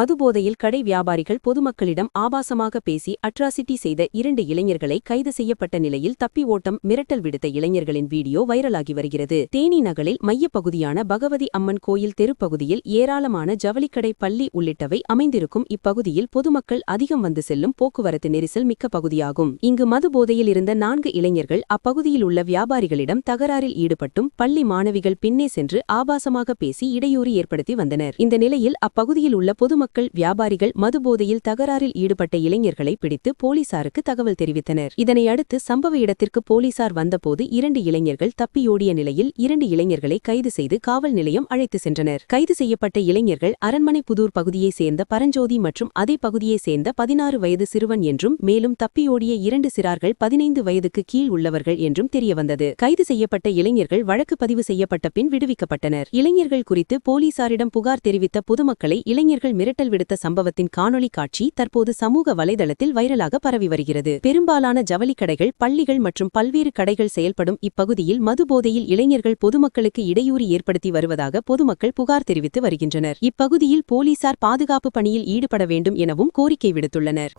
மதுபோதையில் கடை வியாபாரிகள் பொதுமக்களிடம் ஆபாசமாக பேசி அட்ராசிட்டி செய்த 2 இளைஞர்களை கைது செய்யப்பட்ட நிலையில் தப்பி ஓட்டம் மிரட்டல் விடுத்த இளைஞர்களின் வீடியோ வைரலாகி வருகிறது. தேனி நகரில் மையப்பகுதியான பகவதி அம்மன் கோயில் தெருப்பகுதியில் ஏராளமான ஜவுளிக்கடை, பள்ளி உள்ளிட்டவை அமைந்திருக்கும் இப்பகுதியில் பொதுமக்கள் அதிகம் வந்து செல்லும் போக்குவரத்து நெரிசல் மிக்க பகுதியாகும். இங்கு மதுபோதையில் இருந்த 4 இளைஞர்கள் அப்பகுதியில் உள்ள வியாபாரிகளிடம் தகராறில் ஈடுபட்டும் பள்ளி மாணவிகள் பின்னே சென்று ஆபாசமாக பேசி இடையூறு ஏற்படுத்தி வந்தனர். இந்த நிலையில் அப்பகுதியில் உள்ள பொதுமக்கள், வியாபாரிகள் மதுபோதையில் தகராறில் ஈடுபட்ட இளைஞர்களை பிடித்து போலீசாருக்கு தகவல் தெரிவித்தனர். இதனையடுத்து சம்பவ இடத்திற்கு போலீசார் வந்தபோது 2 இளைஞர்கள் தப்பியோடிய நிலையில் 2 இளைஞர்களை கைது செய்து காவல் நிலையம் அழைத்து சென்றனர். கைது செய்யப்பட்ட இளைஞர்கள் அரண்மனைப்புதூர் பகுதியைச் சேர்ந்த பரஞ்சோதி மற்றும் அதே பகுதியைச் சேர்ந்த 16 வயது சிறுவன் என்றும், மேலும் தப்பியோடிய 2 சிறார்கள் 15 வயதுக்கு கீழ் உள்ளவர்கள் என்றும் தெரியவந்தது. கைது செய்யப்பட்ட இளைஞர்கள் வழக்கு பதிவு செய்யப்பட்ட பின் விடுவிக்கப்பட்டனர். இளைஞர்கள் குறித்து போலீசாரிடம் புகார் தெரிவித்த பொதுமக்களை இளைஞர்கள் மிரட்டல் விடுத்த சம்பவத்தின் காணொளி காட்சி தற்போது சமூக வலைதளத்தில் வைரலாக பரவி வருகிறது. பெரும்பாலான ஜவுளி கடைகள், பள்ளிகள் மற்றும் பல்வேறு கடைகள் செயல்படும் இப்பகுதியில் மதுபோதையில் இளைஞர்கள் பொதுமக்களுக்கு இடையூறு ஏற்படுத்தி வருவதாக பொதுமக்கள் புகார் தெரிவித்து வருகின்றனர். இப்பகுதியில் போலீசார் பாதுகாப்பு பணியில் ஈடுபட வேண்டும் எனவும் கோரிக்கை விடுத்துள்ளனர்.